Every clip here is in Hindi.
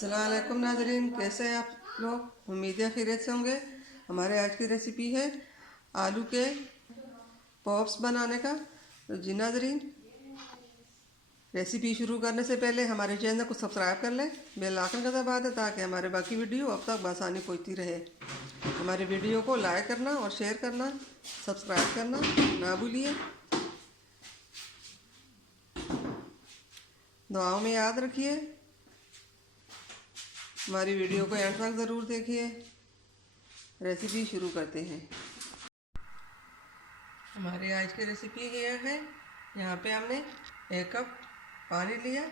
अस्सलाम वालेकुम नाज़रीन, कैसे हैं आप लोग? उम्मीद है खैरियत से होंगे। हमारे आज की रेसिपी है आलू के पॉप्स बनाने का। तो जी नाज़रीन, रेसिपी शुरू करने से पहले हमारे चैनल को सब्सक्राइब कर लें, बेल आइकन का दबा दें ताकि हमारे बाकी वीडियो अब तक बआसानी पहुंचती रहे। हमारे वीडियो को लाइक करना और शेयर करना, सब्सक्राइब करना ना भूलिए। दुआओं में याद रखिए। हमारी वीडियो को एंड तक ज़रूर देखिए। रेसिपी शुरू करते हैं। हमारी आज की रेसिपी ये है, यहाँ पे हमने 1 कप पानी लिया।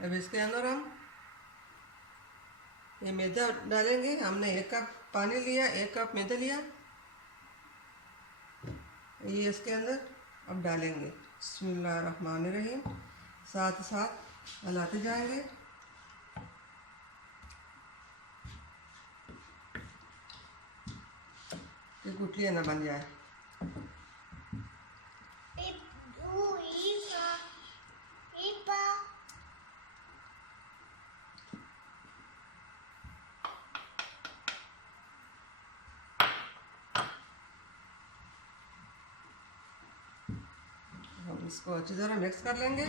अब इसके अंदर हम ये मैदा डालेंगे। हमने 1 कप पानी लिया, 1 कप मैदा लिया, ये इसके अंदर अब डालेंगे। बिस्मिल्लाहिर्रहमानिर्रहीम। साथ साथ हिलाते जाएंगे। कि गुठलियाँ ना बन जाए। हम इसको अच्छी तरह मिक्स कर लेंगे।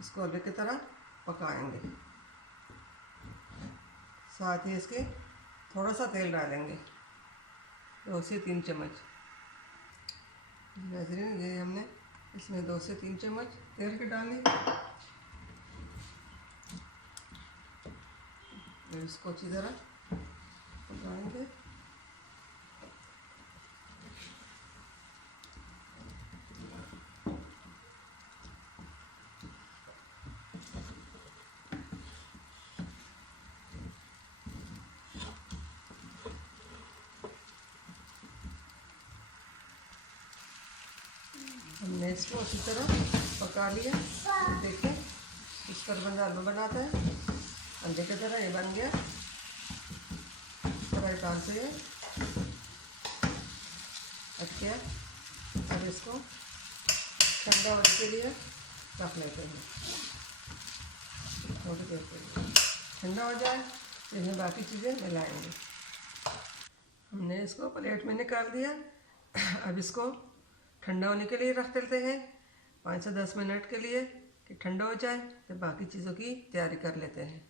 इसको हलवे की तरह पकाएंगे। साथ ही इसके थोड़ा सा तेल डालेंगे, 2 से 3 चम्मच। नाज़रीन, ये हमने इसमें 2 से 3 चम्मच तेल के डाले। इसको अच्छी तरह पकाएंगे। हमने इसको अच्छी तरह पका लिया। देखिए इस तरह बंदा आलू बनाता है, अंडे की तरह ये बन गया। फ्राई पैन से ये अच्छा। अब इसको ठंडा होने के लिए रख लेते हैं। थोड़ी देर के लिए ठंडा हो जाए तो इसमें बाकी चीज़ें मिलाएंगे। हमने इसको प्लेट में निकाल दिया। अब इसको ठंडा होने के लिए रख देते हैं 5 से 10 मिनट के लिए, कि ठंडा हो जाए तो बाकी चीज़ों की तैयारी कर लेते हैं।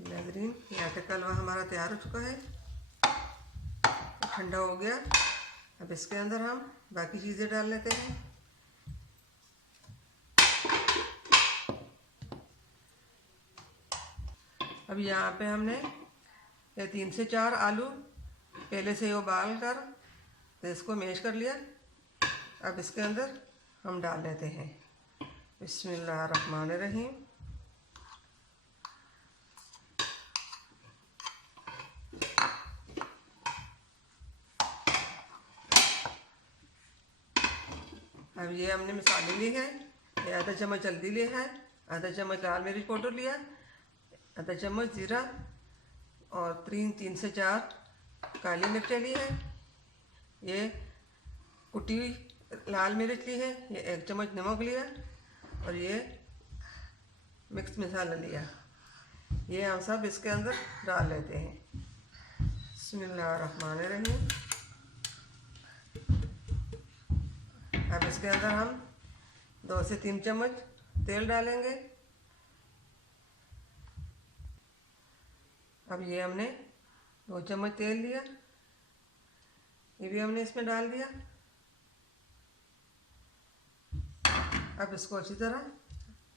नाज़रीन, यहाँ का हलवा हमारा तैयार हो चुका है, ठंडा हो गया। अब इसके अंदर हम बाकी चीज़ें डाल लेते हैं। अब यहाँ पे हमने ये 3 से 4 आलू पहले से उबाल कर तो इसको मैश कर लिया। अब इसके अंदर हम डाल लेते हैं। बिस्मिल्लाहिर्रहमानिर्रहीम। अब ये हमने मसाले लिए हैं। ये आधा चम्मच हल्दी लिया है, आधा चम्मच लाल मिर्च पाउडर लिया, आधा चम्मच जीरा और 3 से 4 काली मिर्चें ली है। ये कुटी हुई लाल मिर्च ली है। ये 1 चम्मच नमक लिया और ये मिक्स मसाला लिया। ये हम सब इसके अंदर डाल लेते हैं। बिस्मिल्लाहिर्रहमानिर्रहीम। अब इसके अंदर हम 2 से 3 चम्मच तेल डालेंगे। अब ये हमने 2 चम्मच तेल लिया, ये भी हमने इसमें डाल दिया। अब इसको अच्छी तरह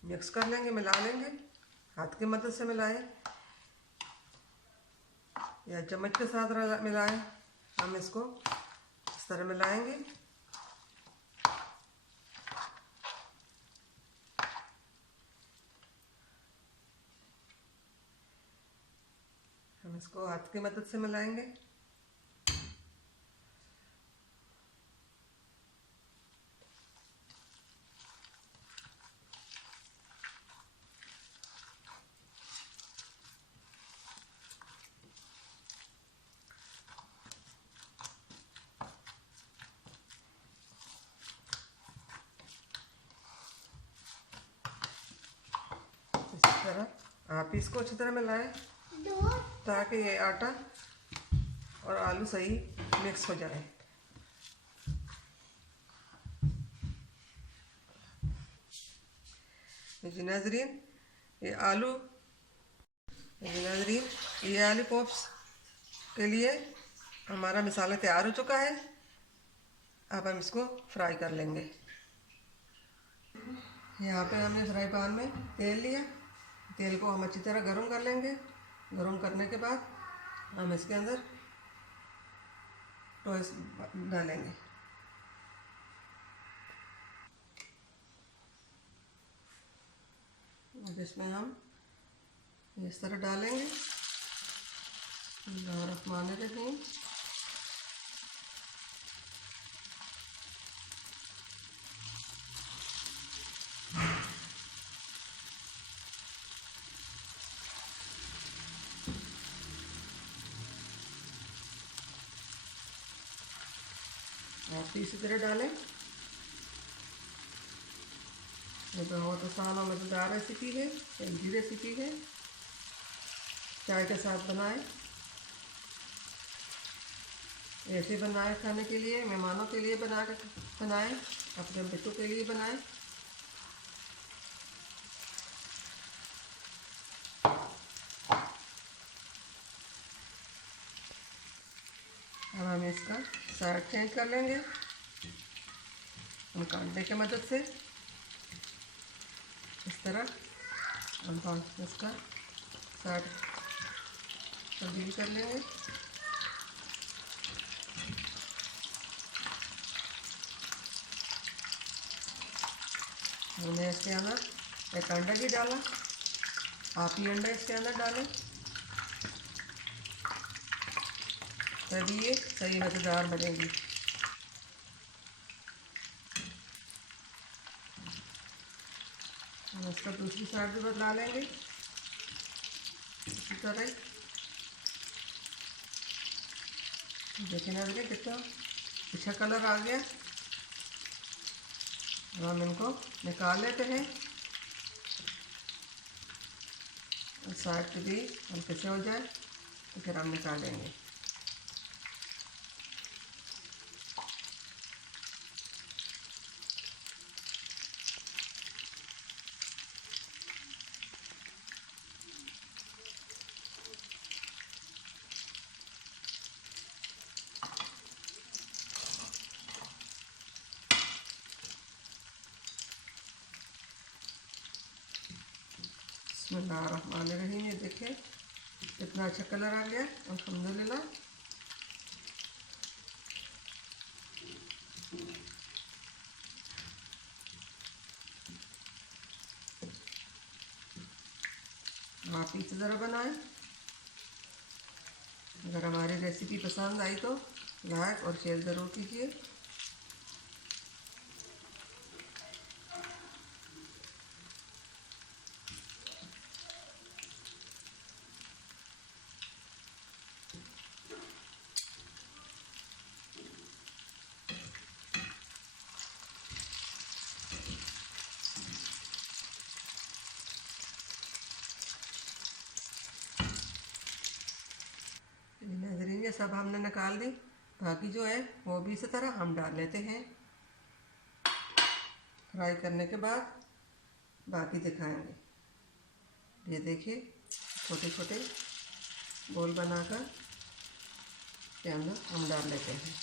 मिक्स कर लेंगे, मिला लेंगे। हाथ की मदद से मिलाएं या चम्मच के साथ मिलाएं। हम इसको इस तरह मिलाएंगे। हम इसको हाथ की मदद से मिलाएंगे। आप इसको अच्छी तरह मिलाएं ताकि ये आटा और आलू सही मिक्स हो जाए। जी नाज़रीन, ये आलू पॉप्स के लिए हमारा मसाला तैयार हो चुका है। अब हम इसको फ्राई कर लेंगे। यहाँ पे हमने फ्राई पैन में तेल लिया। तेल को हम अच्छी तरह गर्म कर लेंगे। गर्म करने के बाद हम इसके अंदर टोस्ट डालेंगे। जिसमें हम इस तरह डालेंगे। बिस्मिल्लाहिर्रहमानिर्रहीम। आप इसी तरह डालें। ये बहुत आसान और मज़ेदार रेसिपी है, हेल्दी रेसिपी है। चाय के साथ बनाएं, ऐसे बनाए खाने के लिए, मेहमानों के लिए बनाएं, अपने बच्चों के लिए बनाएं। अब हम इसका साइड चेंज कर लेंगे हम कांटे की मदद से। इस तरह हम इसका साइड तब्दील कर लेंगे। हमने इसके अंदर एक अंडा भी डाला। आप ही अंडा इसके अंदर डालें, तभी ये सही मज़ेदार बनेगी। हम इसका दूसरी साइड भी बदला लेंगे इसी तरह। देखें ना, देखिए कितना अच्छा कलर आ गया। हम इनको निकाल लेते हैं और साइड पे भी हल्के से हो जाए तो फिर हम निकालेंगे। बिस्मिल्लाहिर्रहमानिर्रहीम। ये देखिए कितना अच्छा कलर आ गया, अल्हम्दुलिल्लाह। आप इसी तरह बनाएं। अगर हमारी रेसिपी पसंद आई तो लाइक और शेयर ज़रूर कीजिए। नाज़रीन, ये सब हमने निकाल दी। बाकी जो है वो भी इसी तरह हम डाल लेते हैं। फ्राई करने के बाद बाकी दिखाएंगे। ये देखिए छोटे छोटे गोल बनाकर के अंदर हम डाल लेते हैं।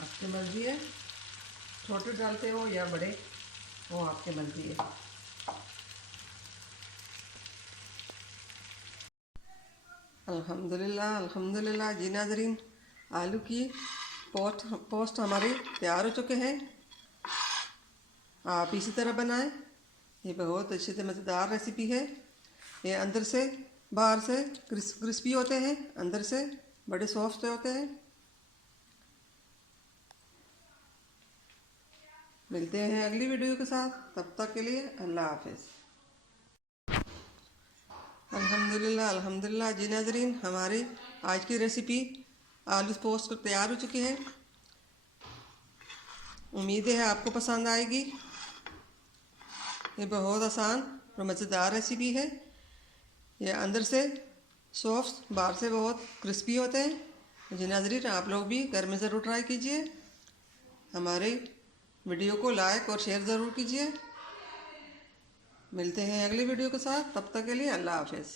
आपकी मर्ज़ी है, छोटे डालते हो या बड़े, वो आपकी मर्ज़ी है। अल्हम्दुलिल्लाह अल्हम्दुलिल्लाह। जी नाज़रीन, आलू की पोस्ट हमारे तैयार हो चुके हैं। आप इसी तरह बनाएं। ये बहुत अच्छी से मज़ेदार रेसिपी है। ये अंदर से बाहर से क्रिस्पी होते हैं, अंदर से बड़े सॉफ्ट होते हैं। मिलते हैं अगली वीडियो के साथ, तब तक के लिए अल्लाह हाफिज़। अल्हम्दुलिल्लाह अल्हम्दुलिल्लाह जी नाज़रीन, हमारी आज की रेसिपी आलू पोस्ट तैयार हो चुकी है। उम्मीद है आपको पसंद आएगी। ये बहुत आसान और मज़ेदार रेसिपी है। ये अंदर से सॉफ्ट, बाहर से बहुत क्रिस्पी होते हैं। जी नाज़रीन, आप लोग भी घर में ज़रूर ट्राई कीजिए। हमारे वीडियो को लाइक और शेयर ज़रूर कीजिए। मिलते हैं अगली वीडियो के साथ, तब तक के लिए अल्लाह हाफिज़।